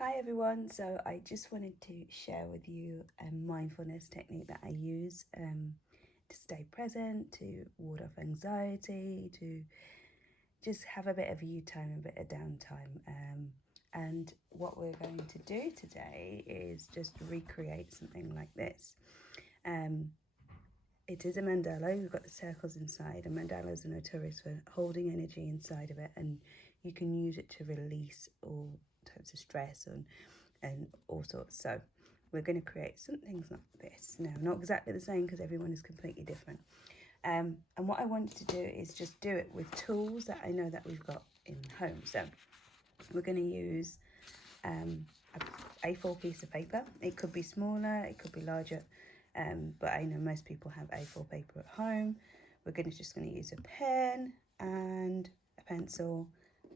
Hi everyone, so I just wanted to share with you a mindfulness technique that I use to stay present, to ward off anxiety, to just have a bit of you time, a bit of downtime. And what we're going to do today is just recreate something like this. It is a mandala. We've got the circles inside, and mandalas are notorious for holding energy inside of it, and you can use it to release all types of stress and all sorts. So we're going to create some things like this. Now, not exactly the same because everyone is completely different. And what I wanted to do is just do it with tools that I know that we've got in home. So we're going to use a A4 piece of paper. It could be smaller, it could be larger, but I know most people have A4 paper at home. We're just going to use a pen and a pencil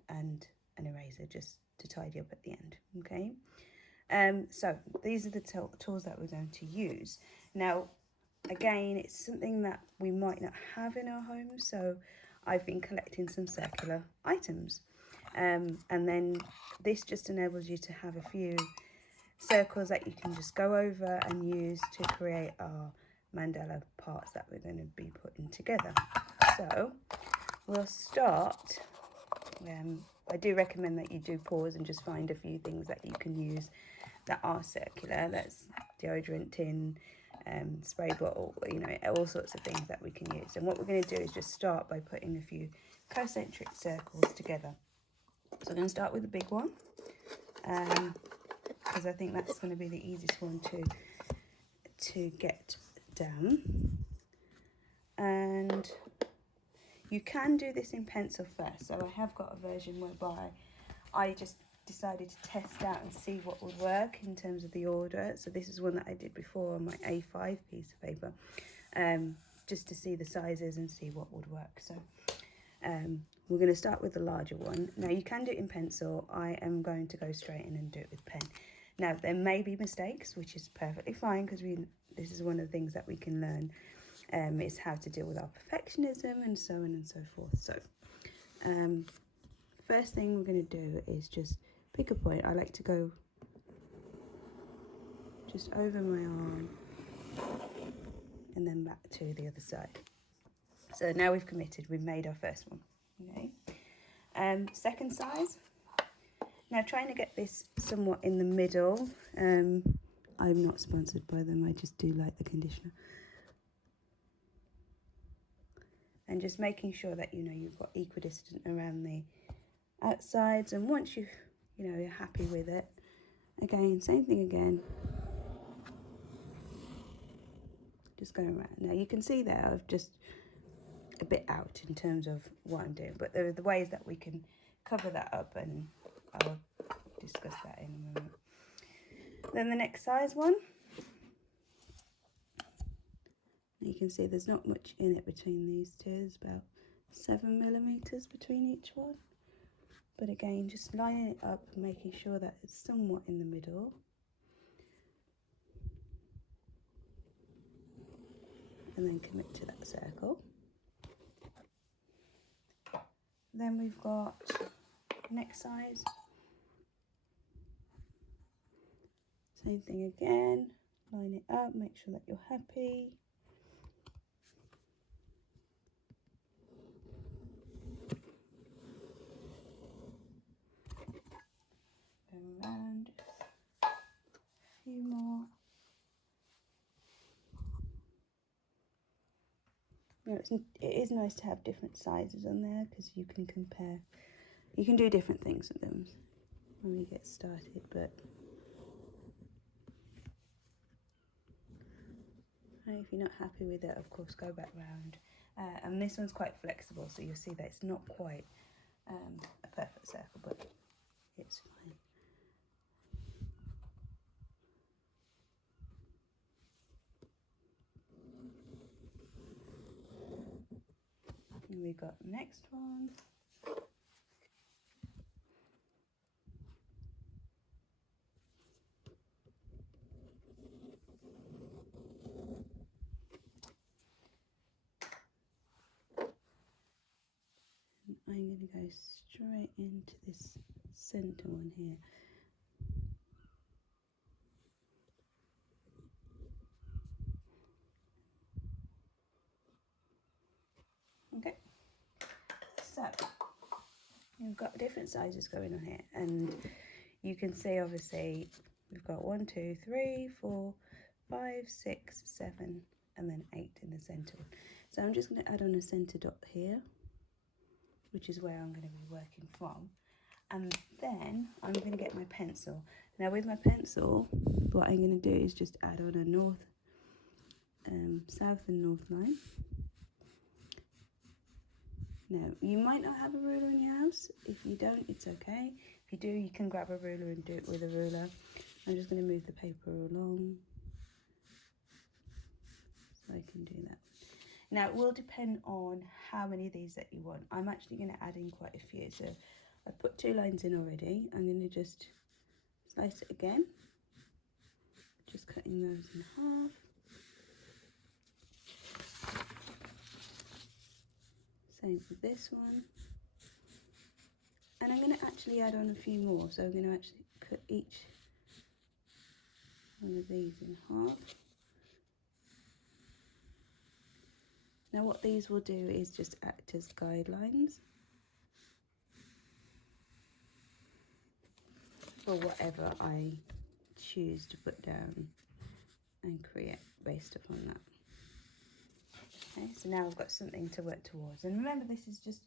and an eraser just to tidy up at the end, okay? So these are the tools that we're going to use. Now, again, it's something that we might not have in our home, so I've been collecting some circular items. And then this just enables you to have a few circles that you can just go over and use to create our mandala parts that we're going to be putting together. So we'll start. I do recommend that you do pause and just find a few things that you can use that are circular. That's deodorant tin, spray bottle, you know, all sorts of things that we can use. And what we're going to do is just start by putting a few concentric circles together. So I'm going to start with the big one, because I think that's going to be the easiest one to get down. And you can do this in pencil first. So I have got a version whereby I just decided to test out and see what would work in terms of the order. So this is one that I did before on my A5 piece of paper, just to see the sizes and see what would work. So we're going to start with the larger one. Now you can do it in pencil. I am going to go straight in and do it with pen. Now there may be mistakes, which is perfectly fine, because this is one of the things that we can learn, is how to deal with our perfectionism and so on and so forth. So first thing we're going to do is just pick a point. I like to go just over my arm and then back to the other side. So now we've committed, we've made our first one, okay? Second size. Now trying to get this somewhat in the middle. I'm not sponsored by them, I just do like the conditioner. And just making sure that, you know, you've got equidistant around the outsides. And once you're happy with it, again, same thing again. Just going around. Now you can see there, I've just a bit out in terms of what I'm doing, but there are the ways that we can cover that up, and I'll discuss that in a moment. Then the next size one, you can see there's not much in it between these two. There's about 7mm between each one, but again, just lining it up and making sure that it's somewhat in the middle. And then commit to that circle. Then we've got next size. Same thing again, line it up, make sure that you're happy. Go around, a few more. Now it is nice to have different sizes on there, because you can compare, you can do different things with them when we get started, but if you're not happy with it, of course, go back round. And this one's quite flexible, so you'll see that it's not quite a perfect circle, but it's fine. And we've got the next one. I'm going to go straight into this centre one here. we've got different sizes going on here, and you can see obviously we've got 1, 2, 3, 4, 5, 6, 7, and then 8 in the centre. So I'm just going to add on a centre dot here, which is where I'm going to be working from, and then I'm going to get my pencil. Now with my pencil, what I'm going to do is just add on a north, south and north line. Now, you might not have a ruler in your house. If you don't, it's okay. If you do, you can grab a ruler and do it with a ruler. I'm just going to move the paper along so I can do that. Now, it will depend on how many of these that you want. I'm actually going to add in quite a few. So I've put 2 lines in already. I'm going to just slice it again. Just cutting those in half. Same with this one. And I'm going to actually add on a few more. So I'm going to actually cut each one of these in half. Now what these will do is just act as guidelines for whatever I choose to put down and create based upon that. Okay, so now I've got something to work towards. And remember, this is just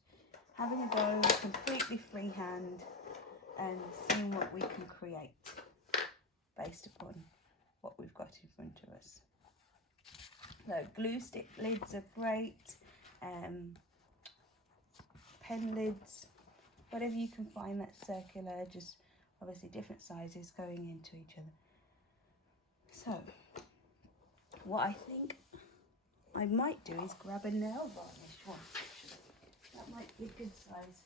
having a go, completely freehand, and seeing what we can create based upon what we've got in front of us. So glue stick lids are great, pen lids, whatever you can find that's circular, just obviously different sizes going into each other. So what I think I might do is grab a nail varnish one. That might be a good size.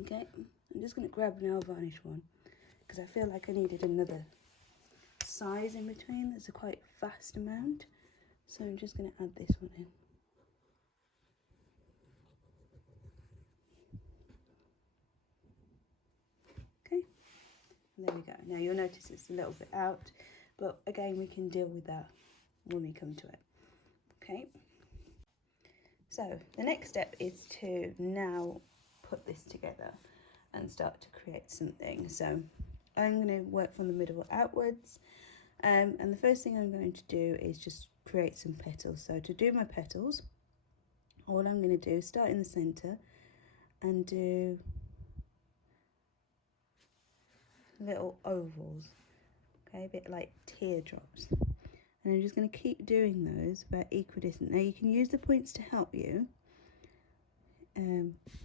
Okay, I'm just going to grab a nail varnish one because I feel like I needed another size in between. There's a quite vast amount, so I'm just going to add this one in. Okay, and there we go. Now you'll notice it's a little bit out, but again we can deal with that when we come to it. Okay, so the next step is to now put this together and start to create something. So I'm going to work from the middle outwards, and the first thing I'm going to do is just create some petals. So to do my petals, all I'm going to do is start in the center and do little ovals, okay, a bit like teardrops, and I'm just going to keep doing those about equidistant. Now you can use the points to help you,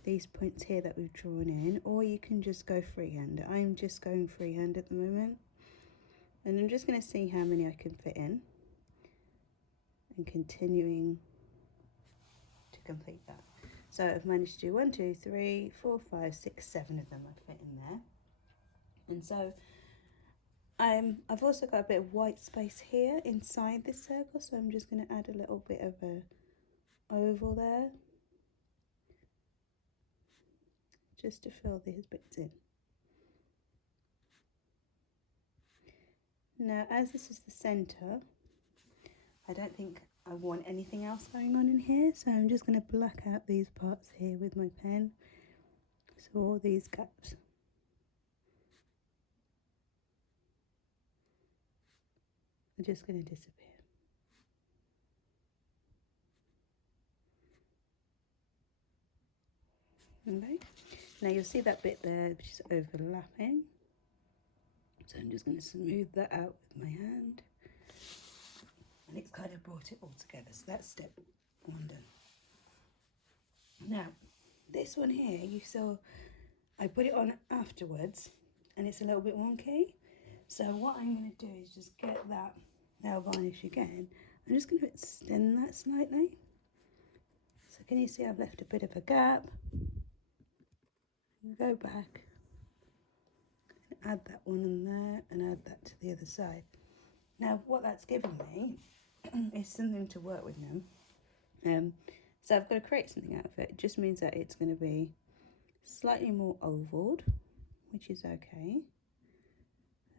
these points here that we've drawn in, or you can just go freehand. I'm just going freehand at the moment, and I'm just going to see how many I can fit in and continuing to complete that. So I've managed to do 1, 2, 3, 4, 5, 6, 7 of them I fit in there. And so I've also got a bit of white space here inside this circle, so I'm just going to add a little bit of a oval there just to fill these bits in. Now, as this is the centre, I don't think I want anything else going on in here, so I'm just going to black out these parts here with my pen, so all these gaps. Are just going to disappear. Okay, now you'll see that bit there which is overlapping, so I'm just going to smooth that out with my hand, and it's kind of brought it all together. So that's step 1 done. Now this one here, you saw I put it on afterwards and it's a little bit wonky, so what I'm going to do is just get that nail varnish again. I'm just going to extend that slightly, so can you see I've left a bit of a gap. Go back and add that one in there and add that to the other side. Now what that's given me is something to work with now. So I've got to create something out of it. It just means that it's going to be slightly more ovaled, which is okay.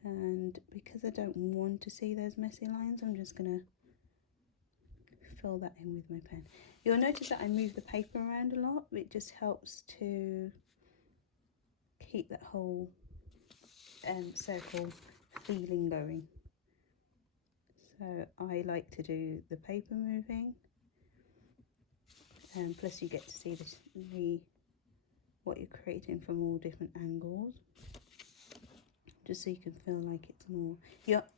And because I don't want to see those messy lines, I'm just going to fill that in with my pen. You'll notice that I move the paper around a lot. It just helps to keep that whole circle feeling going. So I like to do the paper moving, and plus you get to see what you're creating from all different angles, just so you can feel like it's more,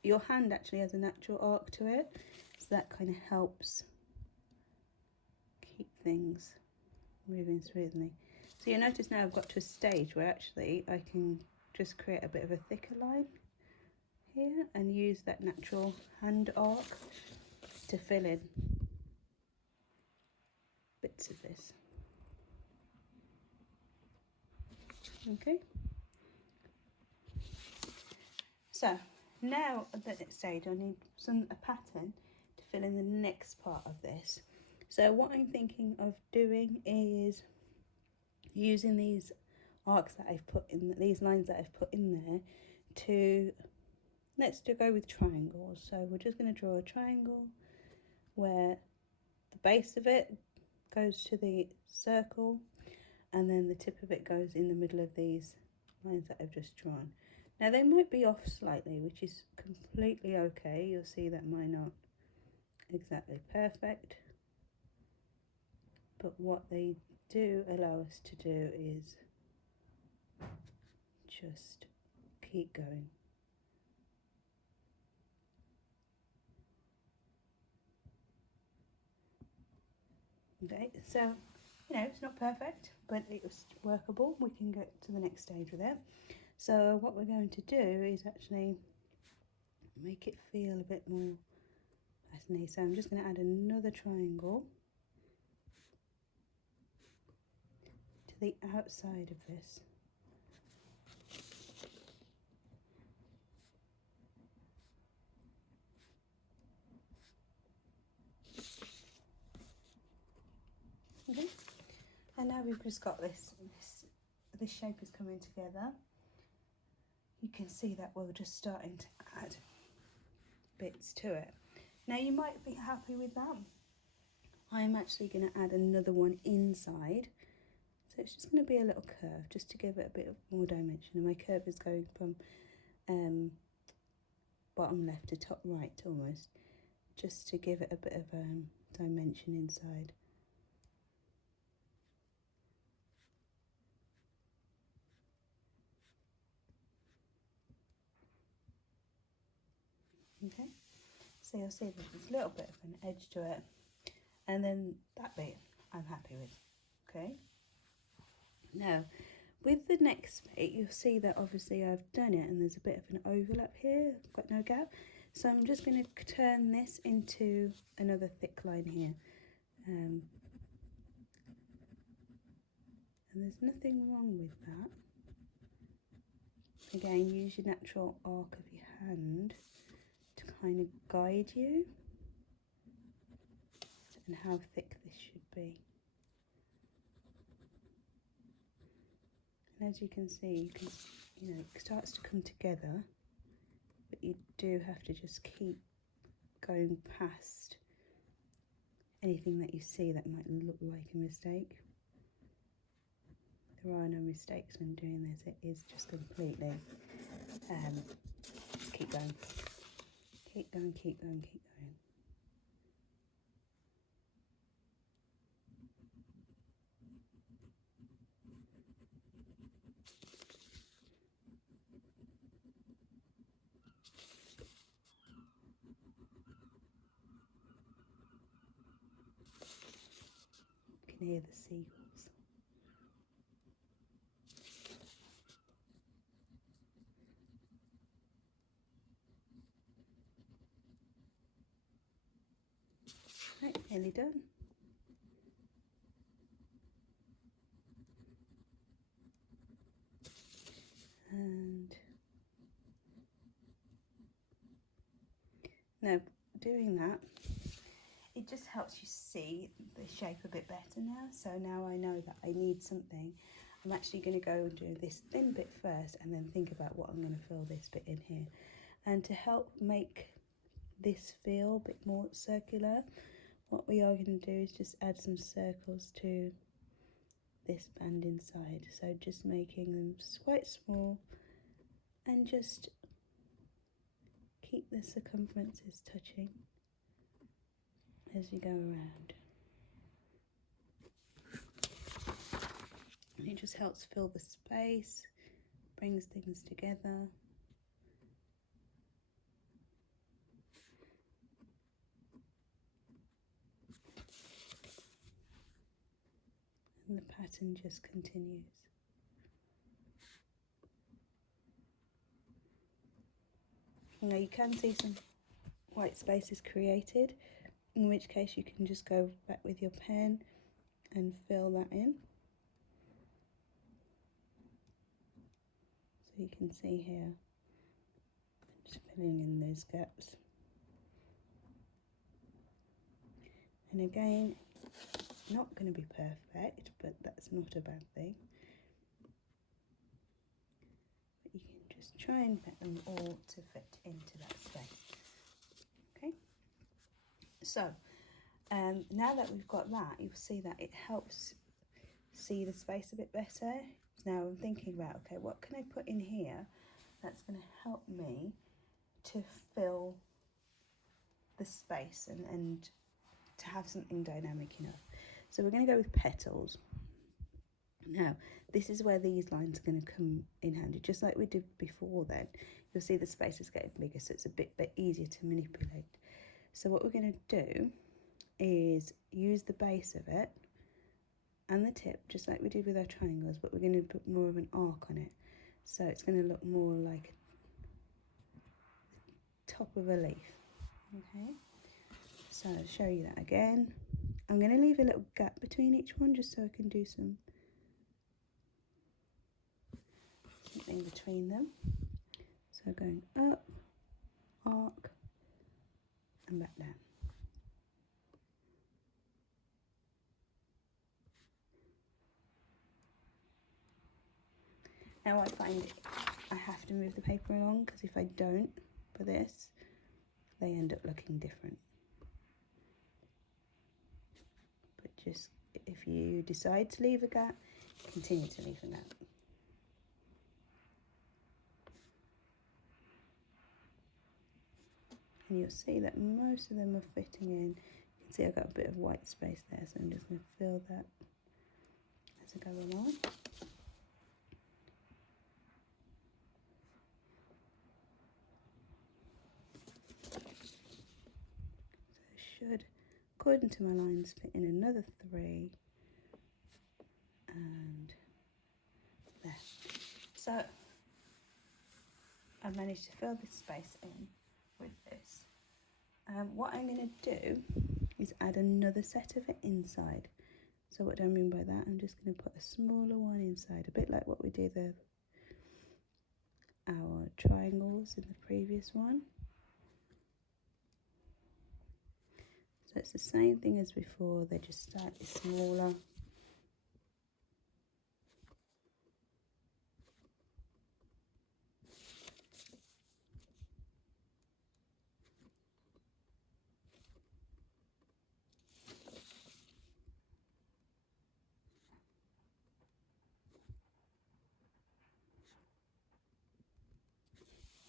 your hand actually has a natural arc to it, so that kind of helps keep things moving smoothly. So you'll notice now I've got to a stage where actually I can just create a bit of a thicker line here and use that natural hand arc to fill in bits of this. Okay, so now at the next stage I need a pattern to fill in the next part of this. So what I'm thinking of doing is using these arcs that I've put in, these lines that I've put in there, to go with triangles. So we're just going to draw a triangle where the base of it goes to the circle, and then the tip of it goes in the middle of these lines that I've just drawn. Now they might be off slightly, which is completely okay. You'll see that mine aren't exactly perfect, but what they do allow us to do is just keep going. Okay, so it's not perfect, but it was workable. We can get to the next stage with it. So what we're going to do is actually make it feel a bit more fascinating. So I'm just going to add another triangle to the outside of this. Okay, and now we've just got this shape is coming together. You can see that we're just starting to add bits to it. Now you might be happy with that. I'm actually going to add another one inside. So it's just going to be a little curve, just to give it a bit of more dimension. And my curve is going from bottom left to top right almost, just to give it a bit of dimension inside. Okay, so you'll see that there's a little bit of an edge to it, and then that bit I'm happy with. Okay, now with the next bit you'll see that obviously I've done it and there's a bit of an overlap here, I've got no gap, so I'm just going to turn this into another thick line here, and there's nothing wrong with that. Again, use your natural arc of your hand to kind of guide you and how thick this should be. And as you can see, it starts to come together, but you do have to just keep going past anything that you see that might look like a mistake. There are no mistakes when doing this. It is just completely just keep going, keep going, keep going, keep going. You can hear the seagulls. Right, nearly done. And now doing that, it just helps you see the shape a bit better now. So now I know that I need something. I'm actually going to go and do this thin bit first and then think about what I'm going to fill this bit in here. And to help make this feel a bit more circular, what we are going to do is just add some circles to this band inside, so just making them quite small and just keep the circumferences touching as you go around. And it just helps fill the space, brings things together. And the pattern just continues. Now you can see some white spaces created, in which case you can just go back with your pen and fill that in. So you can see here, just filling in those gaps. And again, not going to be perfect, but that's not a bad thing. But you can just try and get them all to fit into that space. Okay, so now that we've got that, you'll see that it helps see the space a bit better. Now I'm thinking about, okay, what can I put in here that's going to help me to fill the space and to have something dynamic enough. So we're going to go with petals. Now this is where these lines are going to come in handy, just like we did before. Then you'll see the space is getting bigger, so it's a bit easier to manipulate. So what we're going to do is use the base of it and the tip, just like we did with our triangles, but we're going to put more of an arc on it, so it's going to look more like the top of a leaf. Okay, so I'll show you that again. I'm going to leave a little gap between each one just so I can do something between them. So going up, arc, and back down. Now I find I have to move the paper along, because if I don't for this, they end up looking different. But just, if you decide to leave a gap, continue to leave a gap. And you'll see that most of them are fitting in. You can see I've got a bit of white space there, so I'm just going to fill that as I go along. Should, according to my lines, fit in another 3 and there. So I've managed to fill this space in with this. What I'm going to do is add another set of it inside. So what do I mean by that? I'm just going to put a smaller one inside, a bit like what we did with our triangles in the previous one. So it's the same thing as before, they're just slightly smaller.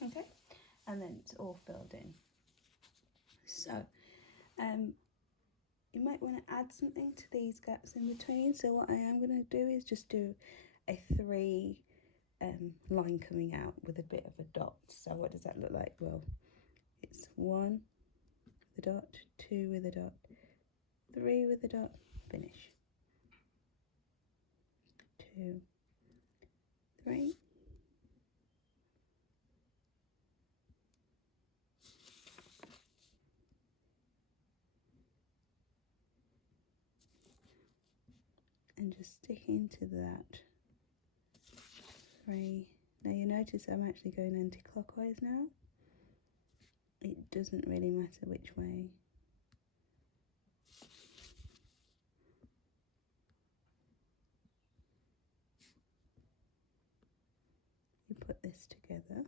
Okay, and then it's all filled in. So you might want to add something to these gaps in between. So what I am going to do is just do a 3 line coming out with a bit of a dot. So what does that look like? Well, it's 1 with a dot, 2 with a dot, 3 with a dot, finish. 2, 3. And just stick into that 3. Now you notice I'm actually going anti-clockwise now. It doesn't really matter which way. You put this together.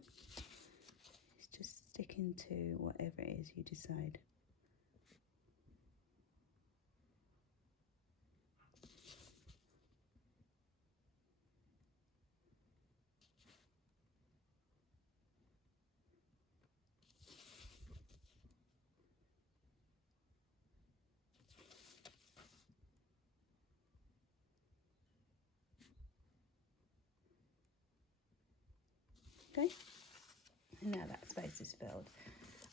It's just stick into whatever it is you decide. Okay, and now that space is filled.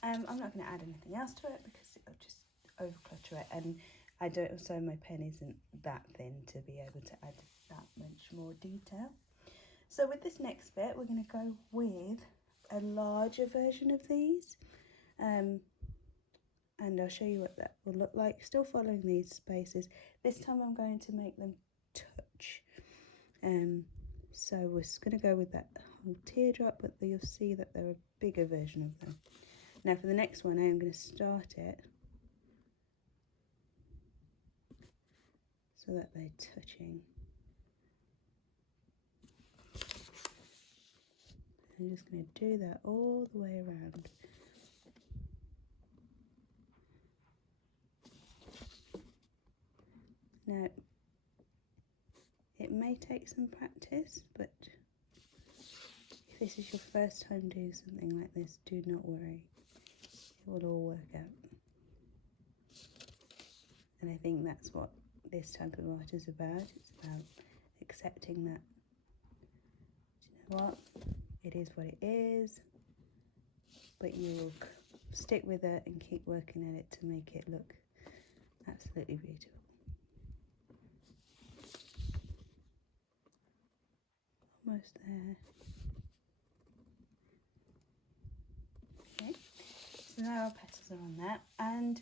I'm not going to add anything else to it because it'll just over clutter it, and I don't, so my pen isn't that thin to be able to add that much more detail. So with this next bit, we're going to go with a larger version of these, and I'll show you what that will look like, still following these spaces. This time I'm going to make them touch, so we're just going to go with that whole teardrop, but you'll see that they're a bigger version of them. Now for the next one, I am going to start it so that they're touching. I'm just going to do that all the way around. Now, it may take some practice, but if this is your first time doing something like this, do not worry. It will all work out. And I think that's what this type of art is about. It's about accepting that, do you know what? It is what it is, but you will stick with it and keep working at it to make it look absolutely beautiful. Almost there. Okay, so now our petals are on that, and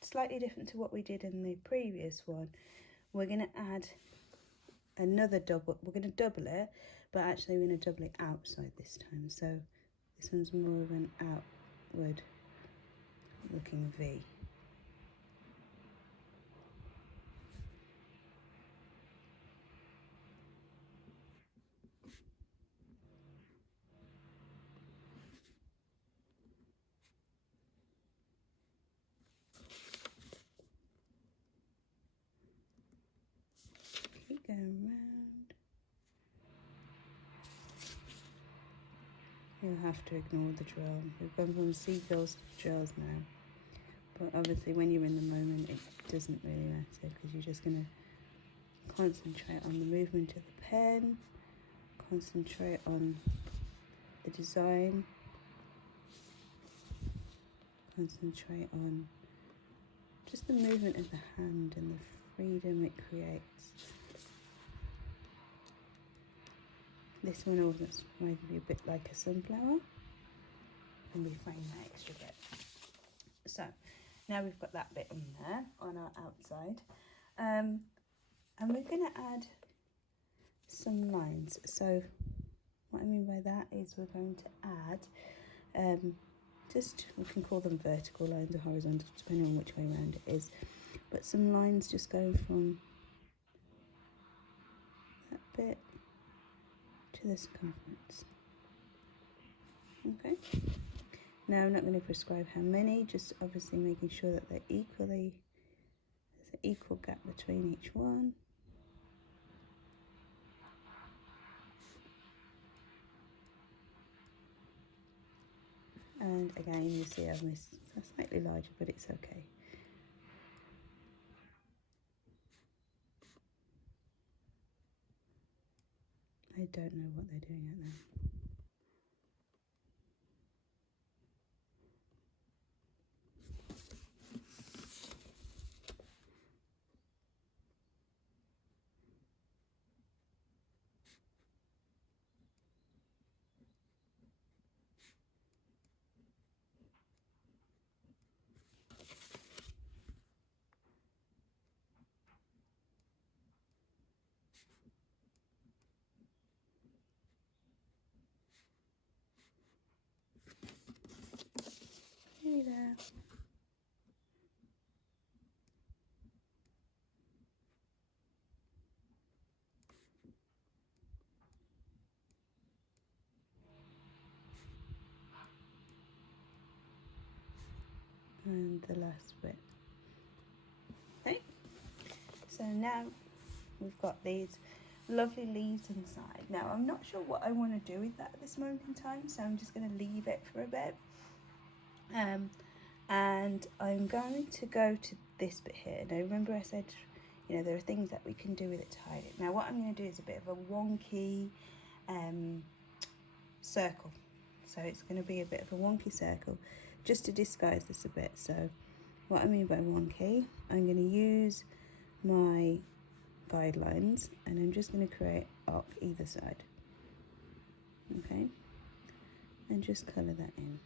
slightly different to what we did in the previous one, we're going to add another double. We're going to double it, but actually we're going to double it outside this time. So this one's more of an outward looking V. Keep going round. You'll have to ignore the drill. We've gone from seagulls to drills now. But obviously when you're in the moment, it doesn't really matter because you're just going to concentrate on the movement of the pen, concentrate on the design, concentrate on just the movement of the hand and the freedom it creates. This one almost might be a bit like a sunflower, and we frame that extra bit. So now we've got that bit on there on our outside, and we're going to add some lines. So what I mean by that is we're going to add just, we can call them vertical lines or horizontal depending on which way around it is, but some lines just going from that bit to the circumference. Okay, now I'm not going to prescribe how many, just obviously making sure that they're equally, there's an equal gap between each one. And again, you see I've missed a slightly larger, but it's okay. I don't know what they're doing out there. Nearly there. And the last bit. Okay, so now we've got these lovely leaves inside. Now I'm not sure what I want to do with that at this moment in time, so I'm just going to leave it for a bit. And I'm going to go to this bit here. Now remember I said, you know, there are things that we can do with it to hide it. Now what I'm going to do is a bit of a wonky circle. So it's going to be a bit of a wonky circle, just to disguise this a bit. So what I mean by wonky, I'm going to use my guidelines and I'm just going to create up either side. Okay, and just colour that in.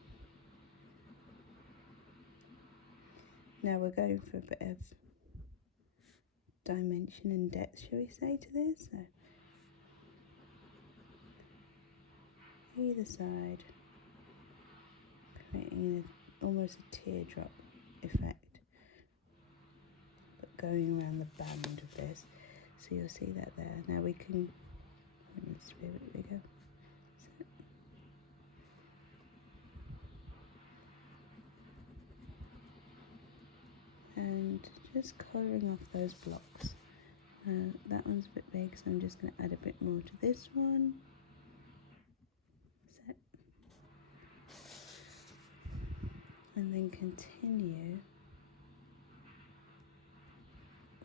Now we're going for a bit of dimension and depth, shall we say, to this. So either side, creating almost a teardrop effect, but going around the band of this. So you'll see that there. Now we can, it needs to be a bit bigger. So, and just colouring off those blocks. That one's a bit big, so I'm just going to add a bit more to this one. So, and then continue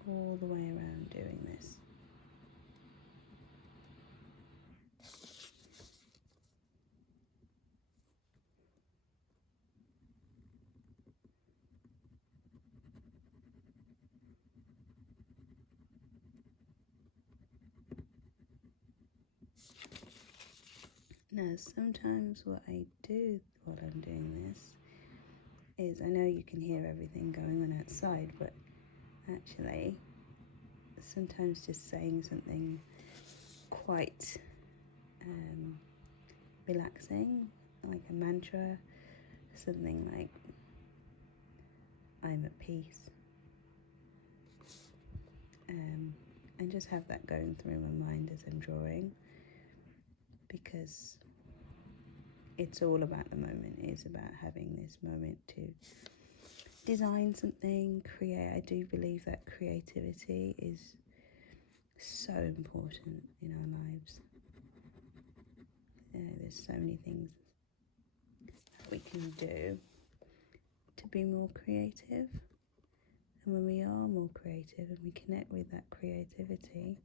all the way around doing this. Now sometimes what I do while I'm doing this is, I know you can hear everything going on outside, but actually sometimes just saying something quite relaxing, like a mantra, something like I'm at peace, and just have that going through my mind as I'm drawing, because it's all about the moment. It's about having this moment to design something, create. I do believe that creativity is so important in our lives. There's so many things that we can do to be more creative, and when we are more creative and we connect with that creativity,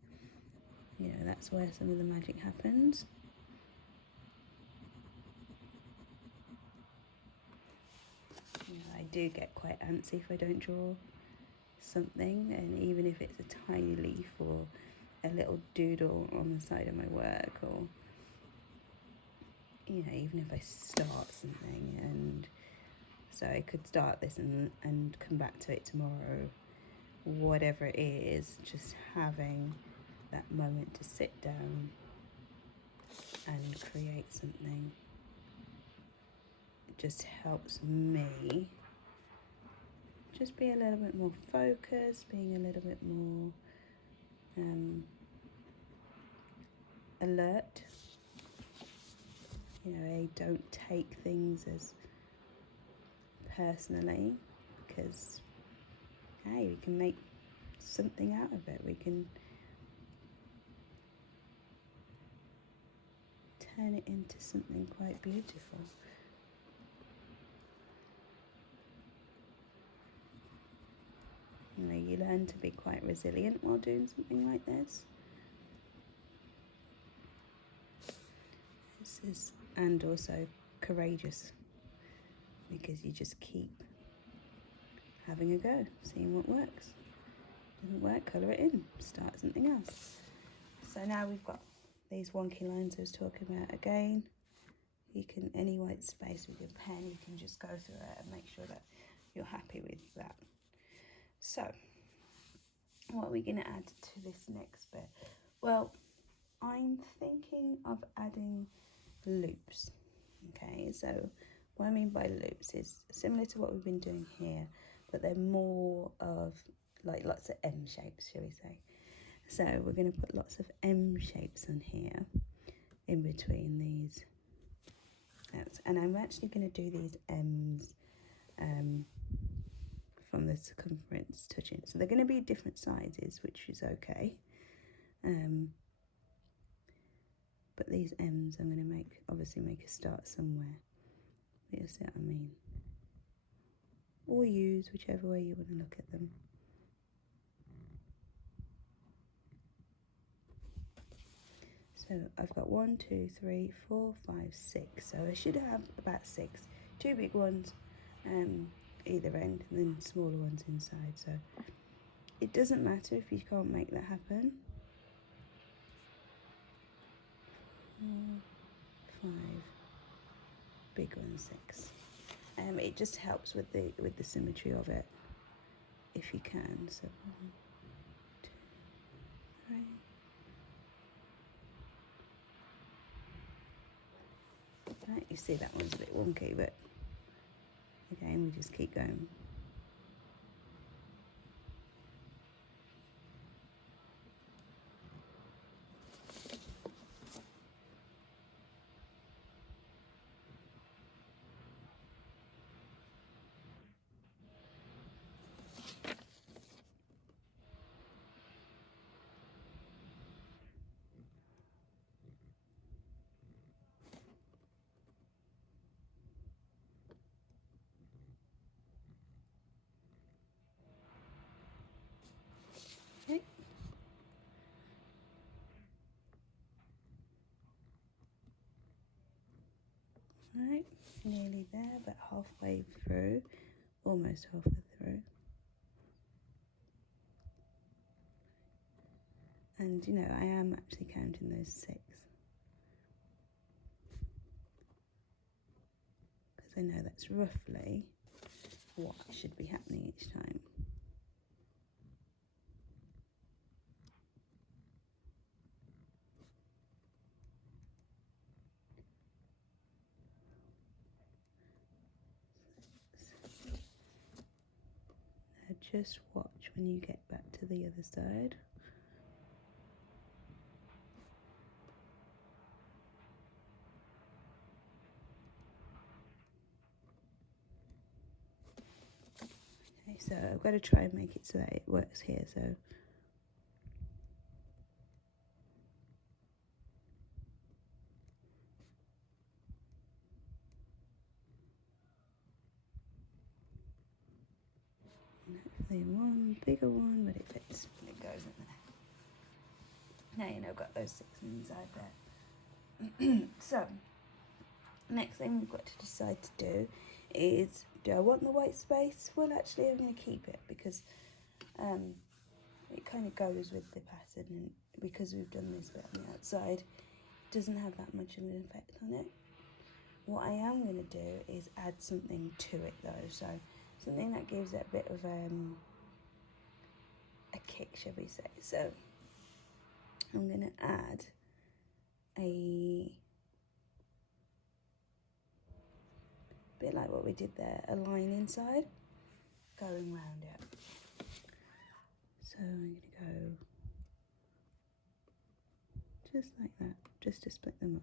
you know, that's where some of the magic happens. You know, I do get quite antsy if I don't draw something, and even if it's a tiny leaf or a little doodle on the side of my work, or you know, even if I start something, and so I could start this and come back to it tomorrow, whatever it is, just having that moment to sit down and create something, it just helps me just be a little bit more focused, being a little bit more alert. You know, I don't take things as personally, because hey, we can make something out of it. We can turn it into something quite beautiful. You know, you learn to be quite resilient while doing something like this. And also courageous, because you just keep having a go, seeing what works. Doesn't work, colour it in, start something else. So now we've got these wonky lines I was talking about again. You can, any white space with your pen, you can just go through it and make sure that you're happy with that. So what are we going to add to this next bit? Well, I'm thinking of adding loops. Okay, so what I mean by loops is similar to what we've been doing here, but they're more of like lots of M shapes, shall we say. So we're going to put lots of M shapes on here in between these. And I'm actually going to do these M's from the circumference touching. So they're going to be different sizes, which is okay. But these M's I'm going to obviously make a start somewhere. You'll see what I mean. Or use whichever way you want to look at them. So So I've got 1, 2, 3, 4, 5, 6. So I should have about 6. 2 big ones either end, and then smaller ones inside. So it doesn't matter if you can't make that happen. 4, 5, big one, 6. It just helps with the symmetry of it, if you can. So 1, 2, 3. Right, you see that one's a bit wonky, but again, we just keep going. Okay. Right, nearly there, but halfway through, almost halfway through. And you know, I am actually counting those 6, because I know that's roughly what should be happening each time. Now just watch when you get back to the other side. Okay, so I've got to try and make it so that it works here. So hopefully one bigger one, but it fits and it goes in there. Now you know I've got those 6 inside there. So next thing we've got to decide to do is, do I want the white space? Well, actually I'm going to keep it, because it kind of goes with the pattern, and because we've done this bit on the outside, it doesn't have that much of an effect on it. What I am going to do is add something to it though, so something that gives it a bit of a kick, shall we say. So I'm going to add a bit like what we did there, a line inside going round it. So I'm going to go just like that, just to split them up.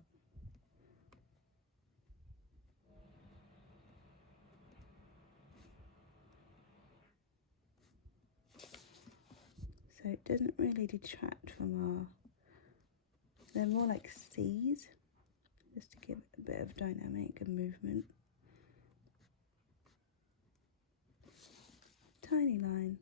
So it doesn't really detract from our, they're more like C's, just to give it a bit of dynamic and movement. Tiny line.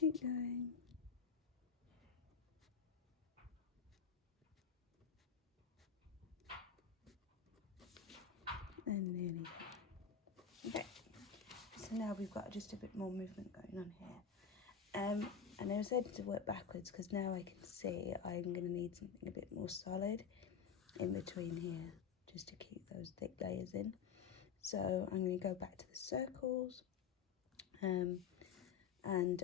Keep going. And nearly there. Okay, so now we've got just a bit more movement going on here. And I decided to work backwards because now I can see I'm going to need something a bit more solid in between here, just to keep those thick layers in. So I'm going to go back to the circles, and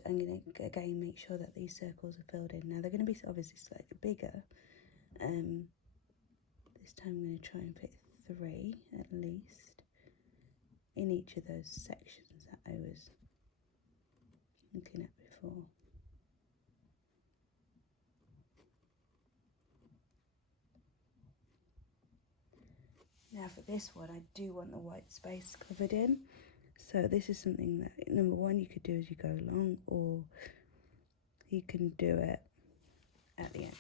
I'm going to again make sure that these circles are filled in. Now they're going to be obviously slightly bigger. This time I'm going to try and fit 3 at least in each of those sections that I was looking at before. Now for this one, I do want the white space covered in. So this is something that, number one, you could do as you go along, or you can do it at the end.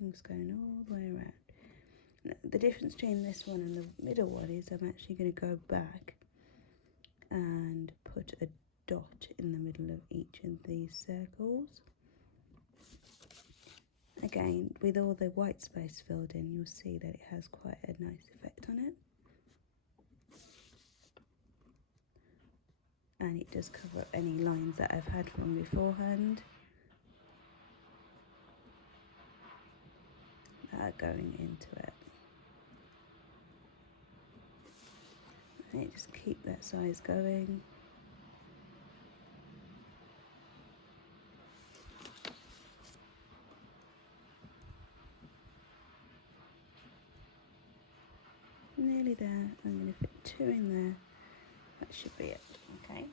I'm just going all the way around. Now, the difference between this one and the middle one is I'm actually going to go back and put a dot in the middle of each of these circles. Again, with all the white space filled in, you'll see that it has quite a nice effect on it. And it does cover up any lines that I've had from beforehand that are going into it. And just keep that size going. Nearly there. I'm going to fit 2 in there. That should be it. Okay.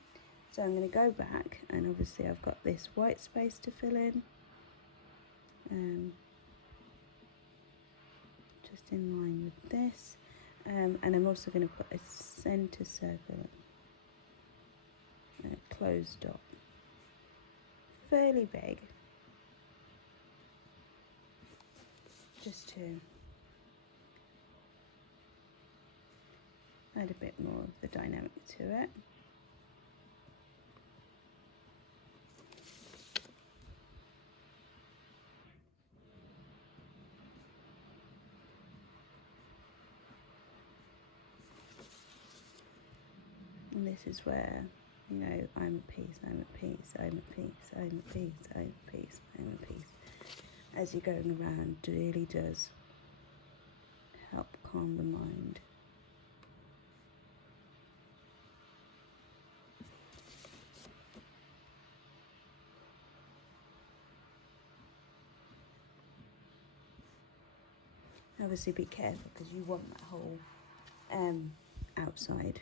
So I'm going to go back, and obviously I've got this white space to fill in. Just in line with this. And I'm also going to put a centre circle and a closed dot. Fairly big. Just to add a bit more of the dynamic to it. And this is where, you know, I'm a piece, I'm a piece, I'm a piece, I'm a piece, I'm a piece, I'm a piece. As you're going around, it really does help calm the mind. Obviously be careful because you want that whole outside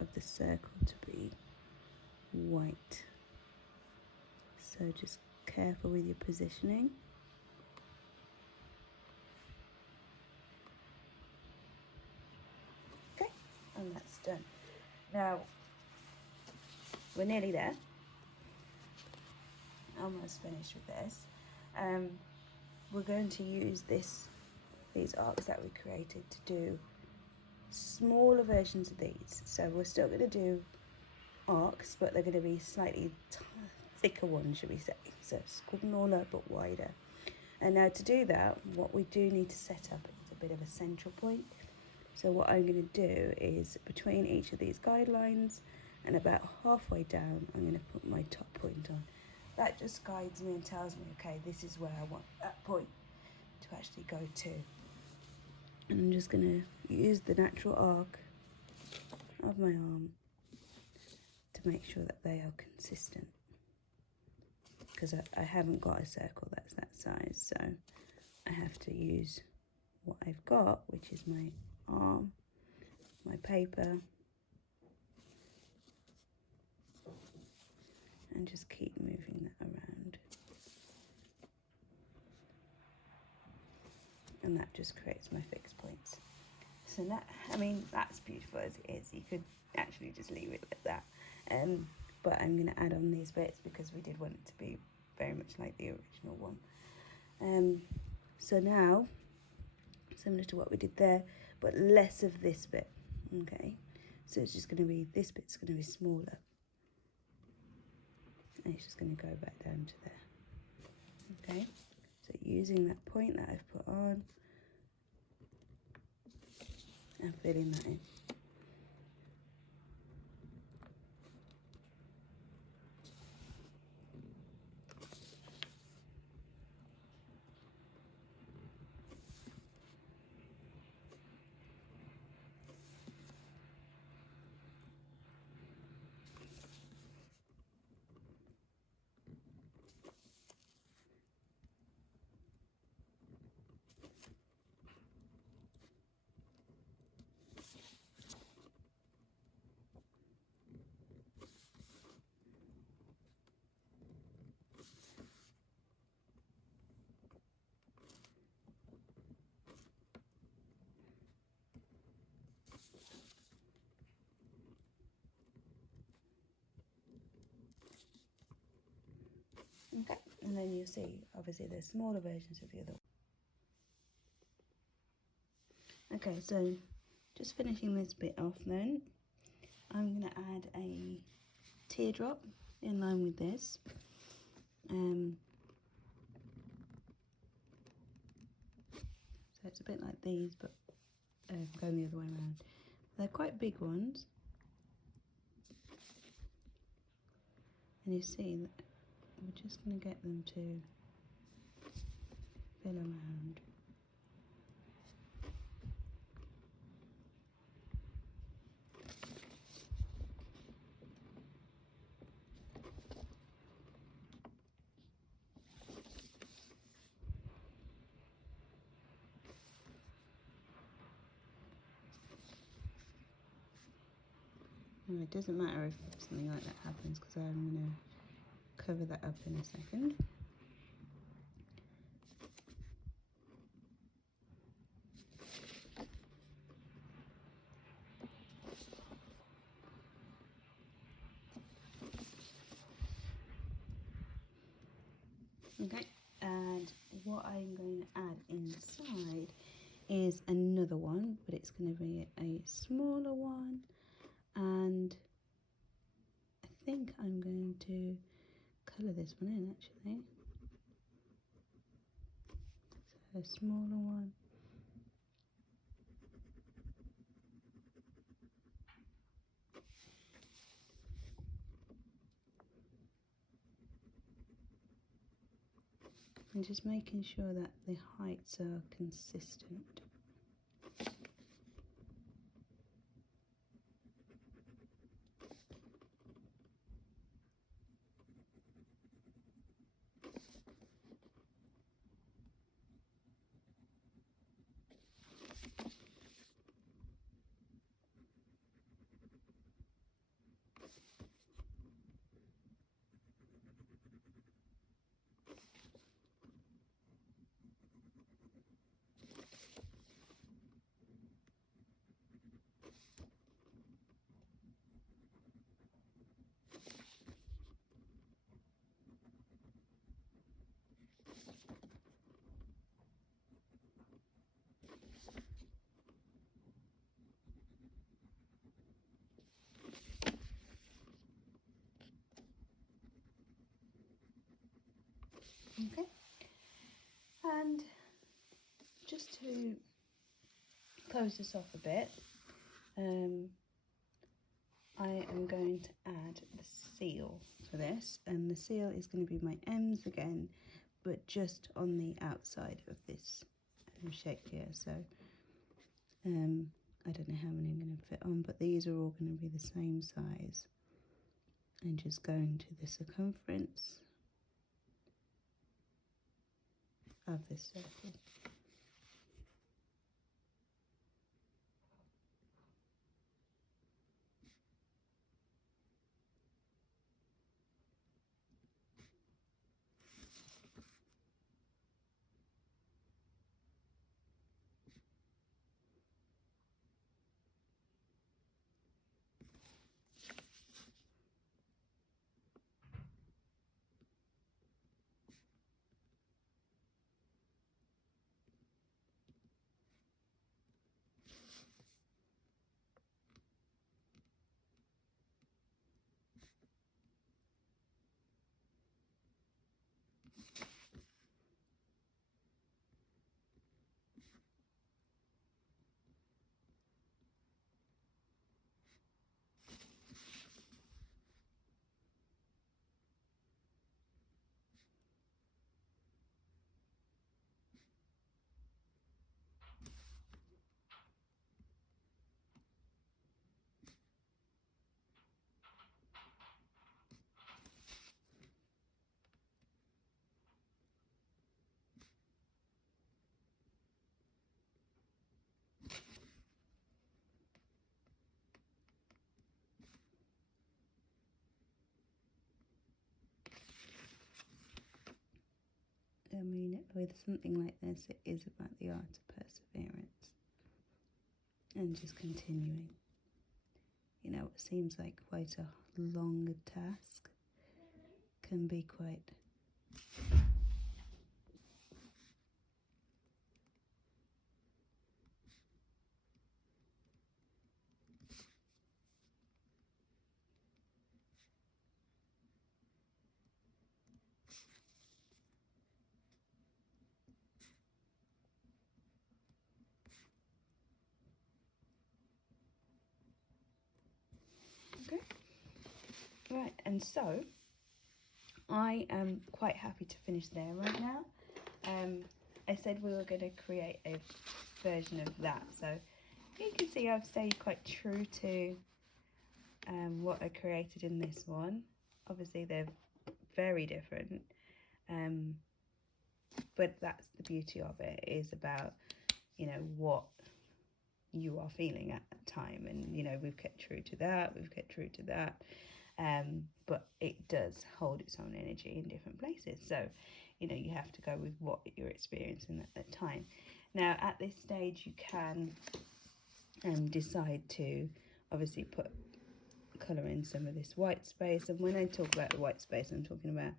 of the circle to be white. So just careful with your positioning. Okay, and that's done. Now, we're nearly there. Almost finished with this. We're going to use these arcs that we created to do smaller versions of these. So we're still going to do arcs, but they're going to be slightly thicker ones, should we say. So smaller but wider. And now to do that, what we do need to set up is a bit of a central point. So what I'm going to do is between each of these guidelines and about halfway down, I'm going to put my top point on. That just guides me and tells me, okay, this is where I want that point to actually go to. And I'm just going to use the natural arc of my arm to make sure that they are consistent. Because I haven't got a circle that's that size, so I have to use what I've got, which is my arm, my paper, and just keep moving that around. And that just creates my fixed points. So that, I mean, that's beautiful as it is. You could actually just leave it like that. But I'm going to add on these bits because we did want it to be very much like the original one. So now, similar to what we did there, but less of this bit, okay? So it's just going to be, this bit's going to be smaller. And it's just going to go back down to there, okay? So using that point that I've put on, and filling that in. Okay, and then you'll see, obviously, there's smaller versions of the other one. Okay, so just finishing this bit off then, I'm going to add a teardrop in line with this. So it's a bit like these, but going the other way around. They're quite big ones. And you see that we're just going to get them to fill around. And it doesn't matter if something like that happens, because I'm going to cover that up in a second. Okay, and what I'm going to add inside is another one, but it's going to be a smaller one, and I think I'm going to colour this one in actually. So a smaller one. And just making sure that the heights are consistent. Okay, and just to close this off a bit, I am going to add the seal for this, and the seal is going to be my M's again, but just on the outside of this shape here. So I don't know how many I'm going to fit on, but these are all going to be the same size, and just going to the circumference of this circle. I mean, with something like this, it is about the art of perseverance and just continuing. You know, it seems like quite a long task can be quite Okay. Right, and so I am quite happy to finish there right now. I said we were going to create a version of that, so you can see I've stayed quite true to what I created in this one. Obviously they're very different, but that's the beauty of it. It is about, you know, what you are feeling at that time, and you know, we've kept true to that, but it does hold its own energy in different places, so you know, you have to go with what you're experiencing at that time. Now at this stage you can decide to obviously put colour in some of this white space, and when I talk about the white space, I'm talking about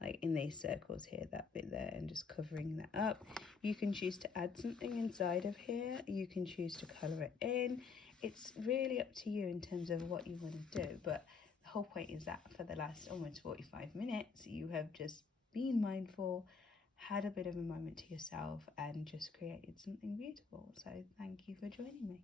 like in these circles here, that bit there, and just covering that up. You can choose to add something inside of here, you can choose to colour it in. It's really up to you in terms of what you want to do, but the whole point is that for the last almost 45 minutes you have just been mindful, had a bit of a moment to yourself, and just created something beautiful. So thank you for joining me.